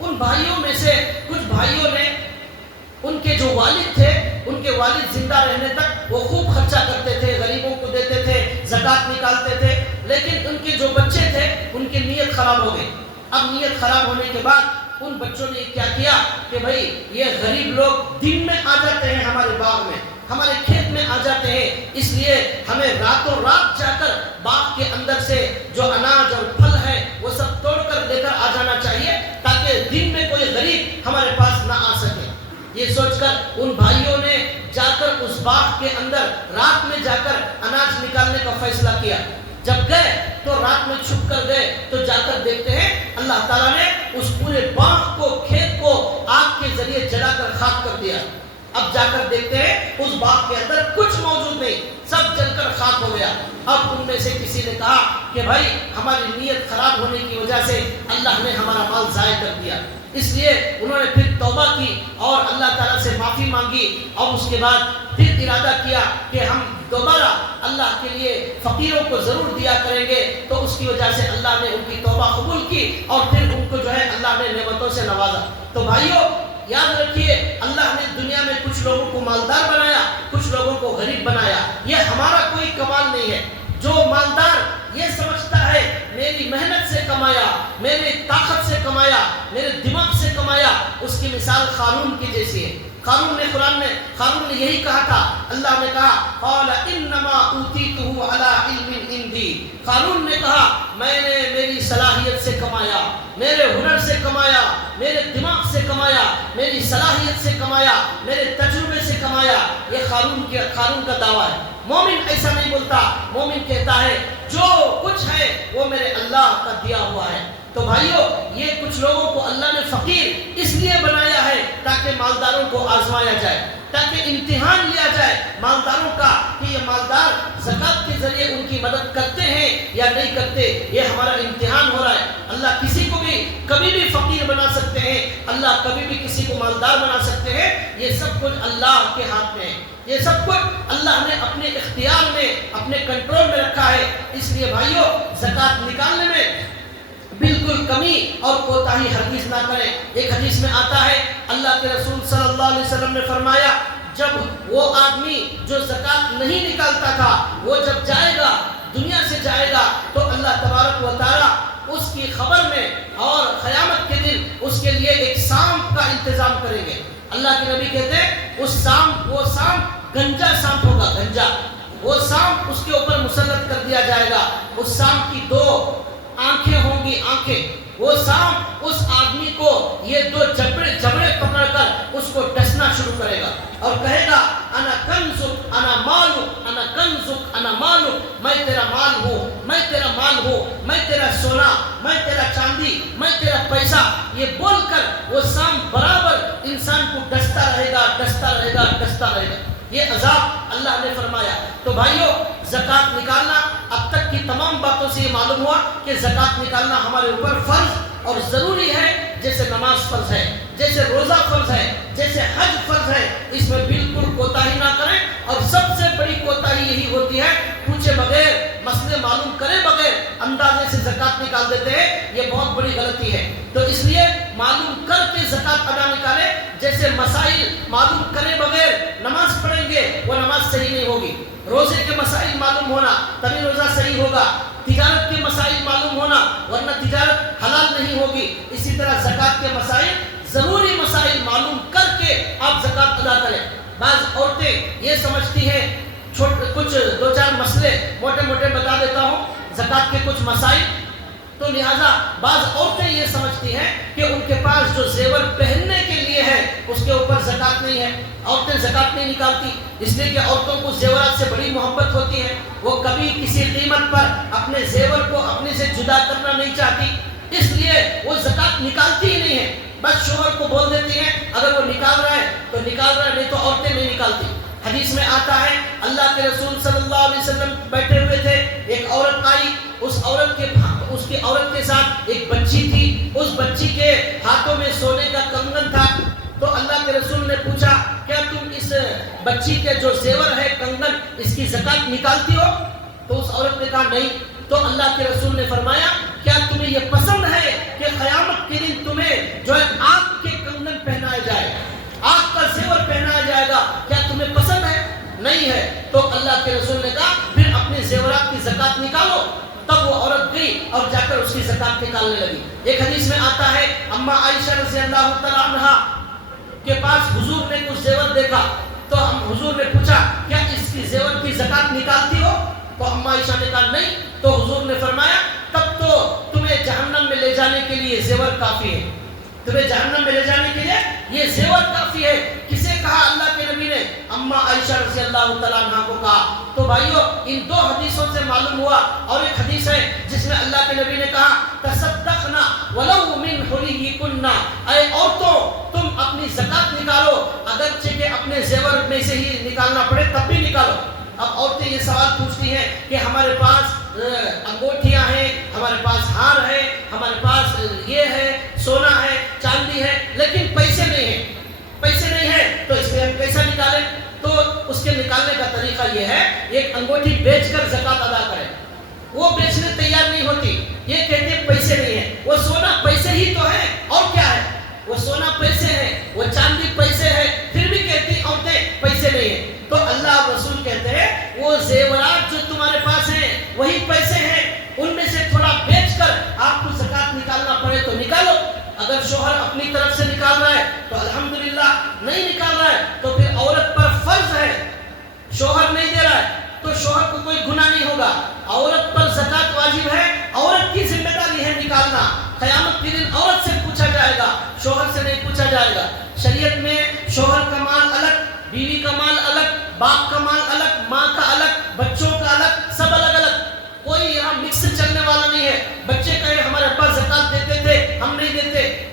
ان بھائیوں میں سے کچھ بھائیوں نے ان کے جو والد تھے، ان کے والد زندہ رہنے تک وہ خوب خرچہ کرتے تھے، غریبوں کو دیتے تھے، زکوٰۃ نکالتے تھے، لیکن ان کے جو بچے تھے ان کی نیت خراب ہو گئی۔ اب نیت خراب ہونے کے بعد ان بچوں نے کیا کیا کہ بھائی یہ غریب لوگ دن میں آ جاتے ہیں ہمارے باغ میں، ہمارے کھیت میں آ جاتے ہیں، اس لیے ہمیں راتوں رات جا کر باغ کے اندر سے جو اناج اور پھل ہے وہ سب توڑ کر لے کر آ جانا چاہیے تاکہ دن میں کوئی غریب ہمارے پاس نہ آ سکے۔ یہ سوچ کر ان بھائیوں نے جا کر اس باغ کے اندر رات میں جا کر اناج نکالنے کا فیصلہ کیا۔ جب گئے تو رات میں چھپ کر گئے تو جا کر دیکھتے ہیں اللہ تعالیٰ نے اس پورے باغ کو، کھیت کو آگ کے ذریعے جلا کر خاک کر دیا۔ اب جا کر دیکھتے ہیں اس باغ کے اندر کچھ موجود نہیں، سب جل کر خاک ہو گیا۔ اب ان میں سے کسی نے کہا کہ بھائی ہماری نیت خراب ہونے کی وجہ سے اللہ نے ہمارا مال ضائع کر دیا، اس لیے انہوں نے پھر توبہ کی اور اللہ تعالیٰ سے معافی مانگی، اور اس کے بعد پھر ارادہ کیا کہ ہم دوبارہ اللہ کے لیے فقیروں کو ضرور دیا کریں گے۔ تو اس کی وجہ سے اللہ نے ان کی توبہ قبول کی اور پھر ان کو جو ہے اللہ نے نعمتوں سے نوازا۔ تو بھائیوں یاد رکھیے اللہ نے دنیا میں کچھ لوگوں کو مالدار بنایا، کچھ لوگوں کو غریب بنایا، یہ ہمارا کوئی کمال نہیں ہے۔ جو مالدار یہ سمجھتا ہے میری محنت سے کمایا، میری طاقت سے کمایا، میرے دماغ سے کمایا، اس کی مثال قارون کی جیسی ہے۔ قارون نے یہی کہا تھا، اللہ نے کہا قال انما اوتیتہ علی علم عندی، قارون نے کہا میں نے میری صلاحیت سے کمایا، میرے ہنر سے کمایا، میرے دماغ سے کمایا، میری صلاحیت سے کمایا، میرے تجربے سے کمایا۔ یہ قارون کا دعویٰ ہے۔ مومن ایسا نہیں بولتا، مومن کہتا ہے جو کچھ ہے وہ میرے اللہ کا دیا ہوا ہے۔ تو بھائیو یہ کچھ لوگوں کو اللہ نے فقیر اس لیے بنایا ہے تاکہ مالداروں کو آزمایا جائے، تاکہ امتحان لیا جائے مالداروں کا کہ یہ مالدار زکوٰۃ کے ذریعے ان کی مدد کرتے ہیں یا نہیں کرتے، یہ ہمارا امتحان ہو رہا ہے۔ اللہ کسی کو بھی کبھی بھی فقیر بنا سکتے ہیں، اللہ کبھی بھی کسی کو مالدار بنا سکتے ہیں، یہ سب کچھ اللہ کے ہاتھ میں ہے، یہ سب کچھ اللہ نے اپنے اختیار میں اپنے کنٹرول میں رکھا ہے۔ اس لیے بھائیو زکوٰۃ نکالنے میں بالکل کمی اور کوتاہی ہرگز نہ کریں۔ ایک حدیث میں آتا ہے اللہ کے رسول صلی اللہ علیہ وسلم نے فرمایا جب وہ آدمی جو زکوٰۃ نہیں نکالتا تھا وہ جب جائے گا دنیا سے جائے گا تو اللہ تبارک و تعالیٰ اس کی خبر میں اور قیامت کے دن اس کے لیے ایک سانپ کا انتظام کریں گے۔ اللہ کے نبی کہتے ہیں وہ سانپ گنجا سانپ ہوگا، گنجا، وہ سانپ اس کے اوپر مسلط کر دیا جائے گا۔ اس سانپ کی 2 آنکھیں ہوں گی، آنکھیں، وہ سانپ اس آدمی کو یہ 2 جبڑے پکڑ کر اس کو ڈسنا شروع کرے گا اور کہے گا انا کنزک انا مالک انا کنزک انا مالک، میں تیرا مال ہوں، میں تیرا مال ہوں، میں تیرا سونا، میں تیرا چاندی، میں تیرا پیسہ، یہ بول کر وہ سانپ برابر انسان کو ڈستا رہے گا، ڈستا رہے گا، ڈستا رہے گا۔ یہ عذاب اللہ نے فرمایا۔ تو بھائیو زکوٰۃ نکالنا، اب تک کی تمام باتوں سے یہ معلوم ہوا کہ زکوٰۃ نکالنا ہمارے اوپر فرض اور ضروری ہے، جیسے نماز فرض ہے، جیسے روزہ فرض ہے، جیسے حج فرض ہے، اس میں بالکل کوتاہی نہ کریں۔ اور سب سے بڑی کوتاہی یہی ہوتی ہے پوچھے بغیر، مسئلے معلوم کرے بغیر اندازے سے زکوٰۃ نکال دیتے ہیں، یہ بہت بڑی غلطی ہے۔ تو اس لیے معلوم کر کے زکوٰۃ ادا نکالیں۔ جیسے مسائل معلوم کرے بغیر نماز پڑھیں گے وہ نماز صحیح نہیں ہوگی، روزے کے مسائل معلوم ہونا تبھی روزہ صحیح ہوگا، تجارت کے مسائل معلوم ہونا ورنہ تجارت حلال نہیں ہوگی۔ اسی طرح زکوٰۃ کے مسائل، ضروری مسائل معلوم کر کے آپ زکوٰۃ ادا کریں۔ بعض عورتیں یہ سمجھتی ہیں، کچھ 2-4 مسئلے موٹے موٹے بتا دیتا ہوں، زکوٰۃ کے کچھ مسائل، تو لہٰذا بعض عورتیں یہ سمجھتی ہیں کہ ان کے پاس جو زیور پہننے کے لیے ہے اس کے اوپر زکوٰۃ نہیں ہے، عورتیں زکوٰۃ نہیں نکالتی، اس لیے کہ عورتوں کو زیورات سے بڑی محبت ہوتی ہے، وہ کبھی کسی قیمت پر اپنے زیور کو اپنے سے جدا کرنا نہیں چاہتی، اس لیے وہ زکوٰۃ نکالتی ہی نہیں ہے، بس شوہر کو بول دیتی ہیں اگر وہ نکال رہا ہے تو نکال رہا ہے، نہیں تو عورتیں نہیں نکالتی۔ حدیث میں آتا ہے اللہ کے رسول صلی اللہ علیہ وسلم بیٹھے ہوئے تھے، ایک عورت آئی، اس عورت کے ساتھ ایک بچی تھی، اس بچی کے ہاتھوں میں سونے کا کنگن تھا، تو اللہ کے رسول نے پوچھا کیا تم اس بچی کے جو زیور ہے کنگن اس کی زکوٰۃ نکالتی ہو؟ تو اس عورت نے کہا نہیں۔ تو اللہ کے رسول نے فرمایا کیا تمہیں یہ پسند ہے کہ قیامت کے دن تمہیں جو ہے آگ کے کنگن پہنائے جائے، آگ کا زیور پہنایا جائے گا، کیا تمہیں پسند ہے؟ نہیں ہے۔ تو اللہ کے رسول نے کہا پھر اپنے زیورات کی زکوٰۃ نکالو۔ تب وہ عورت گئی اور جا کر اس کی زکوٰۃ نکالنے لگی۔ ایک حدیث میں آتا ہے اماں عائشہ رضی اللہ تعالیٰ عنہا کے پاس حضور نے کچھ زیور دیکھا، تو حضور نے پوچھا کیا اس کی زیور کی زکوٰۃ نکالتی ہو؟ تو اماں عائشہ نے کہا نہیں۔ تو حضور نے فرمایا تب تو تمہیں جہنم میں لے جانے کے لیے زیور کافی ہے، تمہیں جہنم میں لے جانے کے لیے یہ زیور کافی ہے۔ کسے کہا؟ اللہ کے نبی نے اماں عائشہ رضی اللہ تعالیٰ عنہ کو کہا۔ تو بھائیو ان 2 حدیثوں سے معلوم ہوا، اور ایک حدیث ہے جس میں اللہ کے نبی نے کہا تصدقنا ولو من حلیکن، اے عورتوں تم اپنی زکوٰۃ نکالو، اگرچہ کہ اپنے زیور میں سے ہی نکالنا پڑے تب بھی نکالو۔ اب عورتیں یہ سوال پوچھتی ہیں کہ ہمارے پاس انگوٹھیاں ہیں، ہمارے پاس ہار ہے، ہمارے پاس یہ ہے، سونا ہے، چاندی ہے، لیکن پیسے نہیں ہیں، پیسے نہیں ہیں تو اس میں ہم کیسا نکالیں؟ تو اس کے نکالنے کا طریقہ یہ ہے ایک انگوٹھی بیچ کر زکوٰۃ ادا کریں۔ وہ بیچنے تیار نہیں ہوتی، یہ کہتے ہیں پیسے نہیں ہیں، وہ سونا پیسے ہی تو ہے اور کیا ہے، وہ سونا پیسے ہے، وہ چاندی پیسے ہے، پھر بھی کہتی عورتیں پیسے نہیں ہیں۔ تو اللہ رسول کہتے ہیں وہ زیورات جو تمہارے پاس ہیں وہی پیسے ہیں، ان میں سے تھوڑا بیچ کر آپ کو زکوٰۃ نکالنا پڑے تو نکالو۔ اگر شوہر اپنی طرف سے نکال رہا ہے تو الحمدللہ، نہیں نکال رہا ہے تو پھر عورت پر فرض ہے، شوہر نہیں دے رہا ہے تو شوہر کو کوئی گناہ نہیں ہوگا، عورت پر زکوٰۃ واجب ہے، عورت کی ذمہ داری ہے نکالنا۔ قیامت کے دن عورت سے پوچھا جائے گا، شوہر سے نہیں پوچھا جائے گا۔ شریعت میں شوہر کا مال الگ، بیوی کا مال الگ، باپ کا مال الگ، ماں کا الگ، بچوں کا الگ، سب الگ الگ، کوئی یہاں مکس چلنے والا نہیں ہے۔ بچے کہیں ہمارے ابا زکوٰۃ دیتے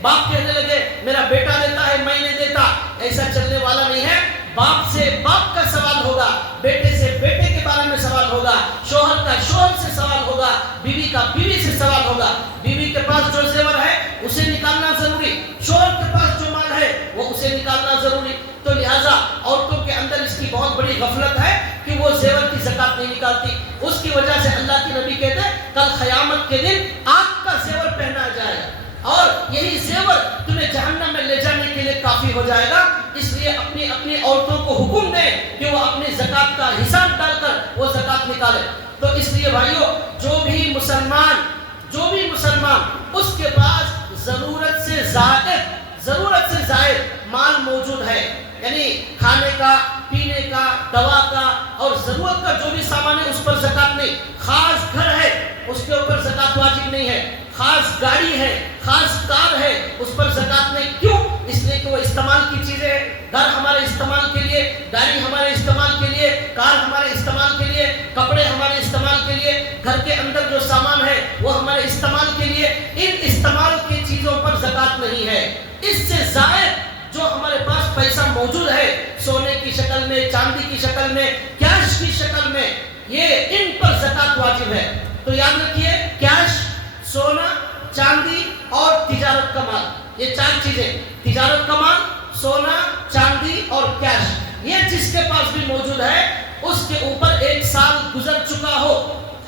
باپ کہنے لگے میرا بیٹا دیتا ہے میں نہیں دیتا، ایسا چلنے والا نہیں ہے. باپ سے باپ کا سوال ہوگا، بیٹے سے بیٹے کے بارے میں سوال ہوگا، شوہر کا شوہر سے سوال ہوگا، بیوی کا بیوی سے سوال ہوگا. بیوی کے پاس جو زیور ہے اسے نکالنا ضروری، شوہر کے پاس جو مال ہے وہ اسے نکالنا ضروری. تو لہٰذا عورتوں کے اندر اس کی بہت بڑی غفلت ہے کہ وہ زیور کی زکات نہیں نکالتی. اس کی وجہ سے اللہ کے نبی کہتے ہیں کل قیامت کے دن آگ کا زیور پہنا جائے گا اور یہی زیور تمہیں جہنم میں لے جانے کے لیے کافی ہو جائے گا. اس لیے اپنی اپنی عورتوں کو حکم دیں کہ وہ اپنی زکات کا حساب ڈال کر وہ زکات نکالے. تو اس لیے بھائیوں جو بھی مسلمان اس کے پاس ضرورت سے زائد مال موجود ہے، یعنی کھانے کا، پینے کا، دوا کا اور ضرورت کا جو بھی سامان ہے اس پر زکات نہیں. خاص گھر ہے اس کے اوپر زکات واجب نہیں ہے، خاص گاڑی ہے، خاص کار ہے، اس پر زکات نہیں. کیوں؟ اس لیے کہ وہ استعمال کی چیزیں ہیں. گھر ہمارے استعمال کے لیے، گاڑی ہمارے استعمال کے لیے، کار ہمارے استعمال کے لیے، کپڑے ہمارے استعمال کے لیے، گھر کے اندر جو سامان ہے وہ ہمارے استعمال کے لیے. ان استعمال کی چیزوں پر زکات نہیں ہے. اس سے زائد جو ہمارے پاس پیسہ موجود ہے سونے کی شکل میں، چاندی کی شکل میں، کیش کی شکل میں، یہ ان پر زکات واجب ہے. تو یاد رکھیے کیش، سونا، چاندی اور تجارت کا مال، یہ چار چیزیں، تجارت کا مال، سونا، چاندی اور کیش، یہ جس کے پاس بھی موجود ہے اس کے اوپر 1 سال گزر چکا ہو.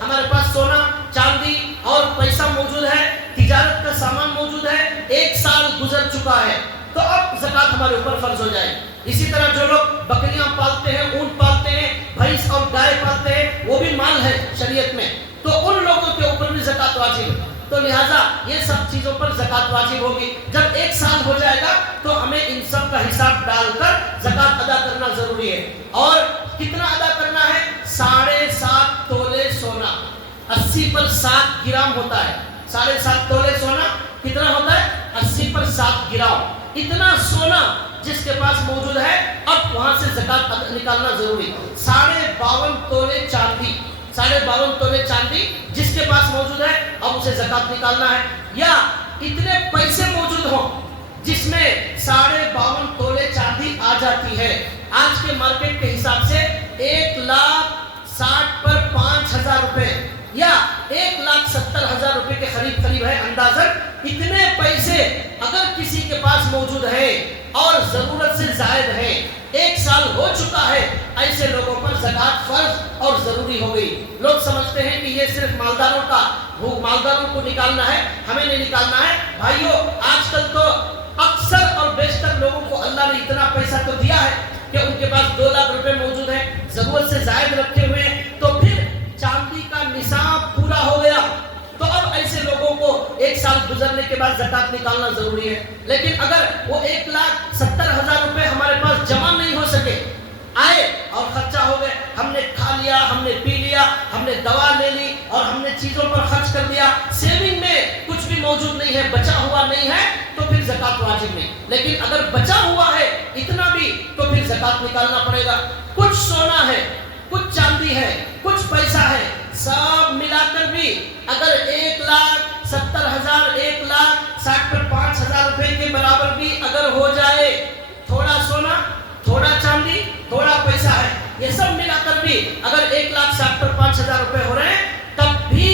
ہمارے پاس سونا، چاندی اور پیسہ موجود ہے، تجارت کا سامان موجود ہے، 1 سال گزر چکا ہے تو اب زکات ہمارے اوپر فرض ہو جائے. اسی طرح جو لوگ بکریاں پالتے ہیں، اونٹ پالتے ہیں، بھینس اور گائے پالتے ہیں، وہ بھی مال ہے شریعت میں، تو ان لوگوں کے اوپر بھی زکات واجب ہے. تو لہٰذا یہ سب چیزوں پر زکات واجب ہوگی. جب 1 سال ہو جائے گا تو ہمیں ان سب کا حساب ڈال کر زکات ادا کرنا ضروری ہے. اور کتنا ادا کرنا ہے؟ 7.5 تولے سونا، 80 پر 7 گرام ہوتا ہے. 7.5 تولے سونا کتنا ہوتا ہے؟ 80 پر 7 گرام. اتنا سونا جس کے پاس موجود ہے اب وہاں سے زکات نکالنا ضروری. 52.5 تولے چاندی، 52.5 تولے چاندی جس کے پاس موجود ہے اب اسے زکات نکالنا ہے. یا اتنے پیسے موجود ہوں جس میں 52.5 تولے چاندی آ جاتی ہے. آج کے مارکیٹ کے حساب سے 1,60,000 پر 5,000 روپے یا 1,70,000 روپے کے قریب ہے اندازن. اتنے پیسے اگر کسی کے پاس موجود ہے اور ضرورت سے زائد ہے، 1 سال ہو چکا ہے، ایسے لوگوں پر زکات فرض اور ضروری ہو گئی. لوگ سمجھتے ہیں کہ یہ صرف مالداروں کو نکالنا ہے، ہمیں نہیں نکالنا ہے. بھائیو آج کل تو اکثر اور بیشتر لوگوں کو اللہ نے اتنا پیسہ تو دیا ہے کہ ان کے پاس 2 لاکھ روپے موجود ہیں، ضرورت سے زائد رکھے ہوئے ہیں، تو پھر چاندی کا نصاب پورا ہو گیا تو اب ایسے لوگوں کو 1 سال گزرنے کے بعد زکات نکالنا ضروری ہے. لیکن اگر وہ 1,70,000 روپے ہمارے پاس جمع نہیں ہو سکے، آئے اور خرچہ ہو گئے، ہم نے کھا لیا، ہم نے پی لیا، ہم نے دوا لے لی اور ہم نے چیزوں پر خرچ کر دیا، سیونگ میں کچھ بھی موجود نہیں ہے، بچا ہوا نہیں ہے، تو پھر زکات واجب نہیں. لیکن اگر بچا ہوا ہے اتنا بھی تو پھر زکات نکالنا پڑے گا. کچھ سونا ہے، کچھ چاندی ہے، کچھ پیسہ ہے، سب ملا کر بھی اگر 1,70,000 1,60,000 پر 5,000 روپے کے برابر بھی اگر ہو جائے، تھوڑا سونا، تھوڑا چاندی، تھوڑا پیسہ ہے، یہ سب ملا کر بھی اگر 1,60,000 پر 5,000 روپے ہو رہے ہیں، تب بھی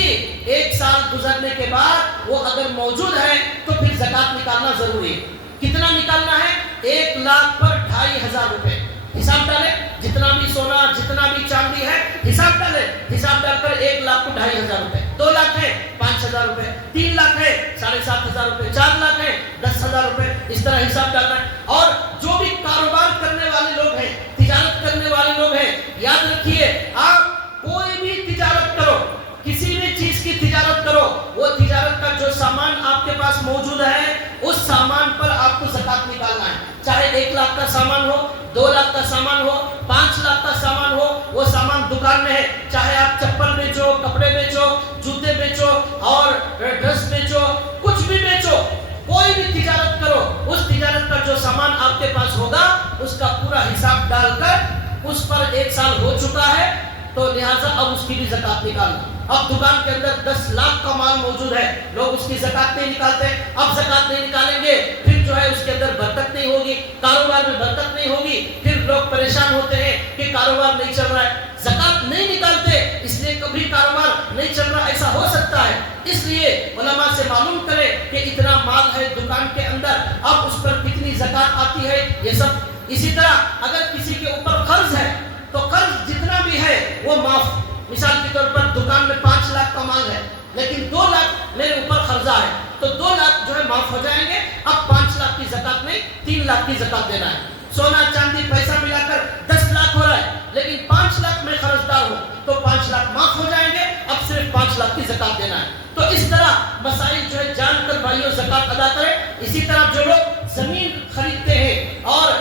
1 سال گزرنے کے بعد وہ اگر موجود ہے تو پھر زکات نکالنا ضروری ہے. کتنا نکالنا ہے؟ 1 لاکھ پر 2,500 روپے. حساب ڈالیں، جتنا بھی سونا، جتنا بھی چاندی ہے، حساب ڈالیں، حساب ڈال کر 1 لاکھ کو 2,500 روپے، 2 لاکھ ہے 5,000 روپے، 3 لاکھ ہے 7,500 روپے، 4 لاکھ ہے 10,000 روپے. اس طرح حساب ڈالنا ہے. اور جو بھی کاروبار کرنے والے لوگ ہیں، تجارت کرنے والے لوگ ہیں، یاد رکھیے آپ کوئی بھی تجارت کرو، کسی بھی چیز کی تجارت کرو، وہ تجارت کا جو سامان آپ کے پاس موجود ہے اس سامان پر آپ کو زکات نکالنا ہے. چاہے 1 لاکھ کا سامان ہو، 2 لاکھ کا سامان ہو، 5 لاکھ کا سامان ہو، وہ سامان دکان میں ہے. چاہے آپ چپل بیچو، کپڑے بیچو، جوتے بیچو اور ڈریس بیچو، کچھ بھی بیچو، کوئی بھی تجارت کرو، اس تجارت کا جو سامان آپ کے پاس ہوگا اس کا پورا حساب ڈال کر اس پر 1 سال ہو چکا ہے تو لہٰذا اب اس کی بھی زکات نکالنا. اب دکان کے اندر 10 لاکھ کا مال موجود ہے, لوگ اس کی زکات نہیں نکالتے. اب زکات نہیں نکالیں گے پھر جو ہے اس کے اندر برکت نہیں ہوگی, کاروبار میں برکت نہیں ہوگی, پھر لوگ پریشان ہوتے ہیں کہ کاروبار نہیں چل رہا ہے. زکات نہیں نکالتے اس لیے کبھی کاروبار نہیں چل رہا, ایسا ہو سکتا ہے. اس لیے علماء سے معلوم کرے کہ اتنا مال ہے دکان کے اندر, اب اس پر کتنی زکات آتی ہے یہ سب. اسی طرح اگر کسی کے اوپر قرض ہے تو قرض جتنا بھی ہے وہ معاف. مثال کے طور پر دکان میں 5 لاکھ کا مال ہے لیکن 2 لاکھ میرے اوپر قرضہ ہے, تو 2 لاکھ جو ہے معاف ہو جائیں گے. اب 5 لاکھ کی زکات نہیں 3 لاکھ کی زکات دینا ہے. سونا چاندی پیسہ ملا کر 10 لاکھ ہو رہا ہے لیکن 5 لاکھ میں قرضدار ہوں تو 5 لاکھ معاف ہو جائیں گے. اب صرف 5 لاکھ کی زکات دینا ہے. تو اس طرح مسائل جو ہے جان کر بھائیوں زکات ادا کریں. اسی طرح جو لوگ زمین خریدتے ہیں اور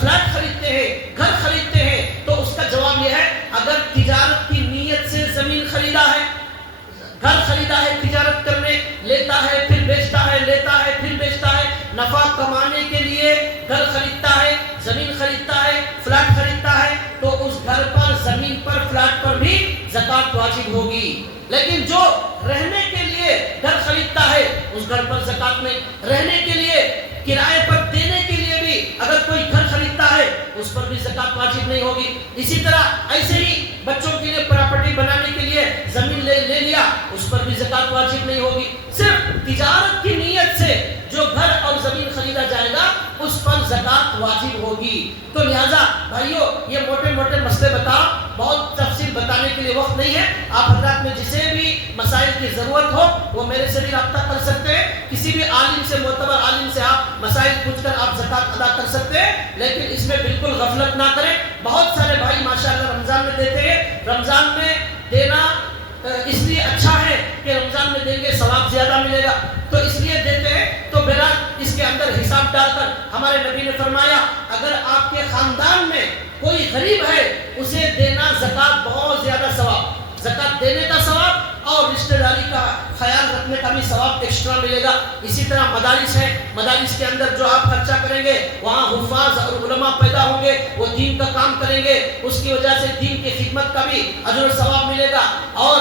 فلیٹ خریدتے ہیں, گھر خریدتے ہیں, تو اس کا جواب یہ ہے اگر تجارت کی نیت سے زمین خریدا ہے, گھر خریدا ہے تجارت کرنے, لیتا ہے پھر بیچتا ہے, لیتا ہے پھر بیچتا ہے, نفع کمانے کے لیے گھر خریدتا ہے, زمین خریدتا ہے, فلیٹ خریدتا ہے, تو اس گھر پر, زمین پر, فلیٹ پر بھی زکات واجب ہوگی. لیکن جو رہنے کے لیے گھر خریدتا ہے اس گھر پر زکات نہیں. رہنے کے لیے, کرائے پر دینے کے لیے بھی اگر کوئی گھر خریدتا ہے اس پر بھی زکات واجب نہیں ہوگی. اسی طرح ایسے ہی بچوں کے لیے پراپرٹی بنانے کے لیے زمین لے لیا, اس پر بھی زکات واجب نہیں ہوگی. صرف تجارت کی نیت سے جو گھر اور زمین خریدا جائے گا اس پر زکات واجب ہوگی. تو لہذا بھائیوں یہ موٹے موٹے مسئلے بتاؤ, بہت تفصیل بتانے کے لیے وقت نہیں ہے. آپ حضرات میں جسے بھی مسائل کی ضرورت ہو وہ میرے سے بھی رابطہ کر سکتے ہیں. کسی بھی عالم سے, معتبر عالم سے آپ مسائل پوچھ کر آپ زکات ادا کر سکتے ہیں. لیکن اس میں بالکل غفلت نہ کریں. بہت سارے بھائی ماشاءاللہ رمضان میں دیتے ہیں. رمضان میں دینا اس لیے اچھا ہے کہ رمضان میں دیں گے ثواب زیادہ ملے گا, تو اس لیے دیتے ہیں. تو بہرحال اس کے اندر حساب ڈال کر ہمارے نبی نے فرمایا اگر آپ کے خاندان میں کوئی غریب ہے اسے دینا زکات بہت زیادہ ثواب, زکات دینے کا ثواب اور رشتہ داری کا خیال رکھنے کا بھی ثواب ایکسٹرا ملے گا. اسی طرح مدارس ہے, مدارس کے اندر جو آپ خرچہ کریں گے وہاں حفاظ اور علماء پیدا ہوں گے, وہ دین کا کام کریں گے, اس کی وجہ سے دین کی خدمت کا بھی اجر و ثواب ملے گا, اور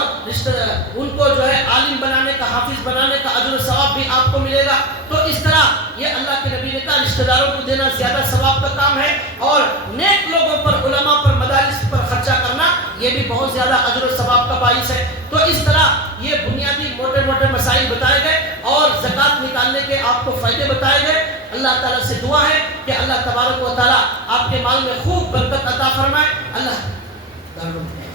ان کو جو ہے عالم بنانے کا, حافظ بنانے کا اجر و ثواب بھی آپ کو ملے گا. تو اس طرح یہ اللہ کے نبی نے کہا رشتہ داروں کو دینا زیادہ ثواب کا کام ہے, اور نیک لوگوں پر, علماء پر, مدارس پر خرچہ کرنا یہ بھی بہت زیادہ اجر و ثواب کا باعث ہے. تو اس طرح یہ بنیادی موٹے موٹے مسائل بتائے گئے اور زکات نکالنے کے آپ کو فائدے بتائے گئے. اللہ تعالیٰ سے دعا ہے کہ اللہ تبارک و تعالیٰ آپ کے مال میں خوب برکت عطا فرمائے. اللہ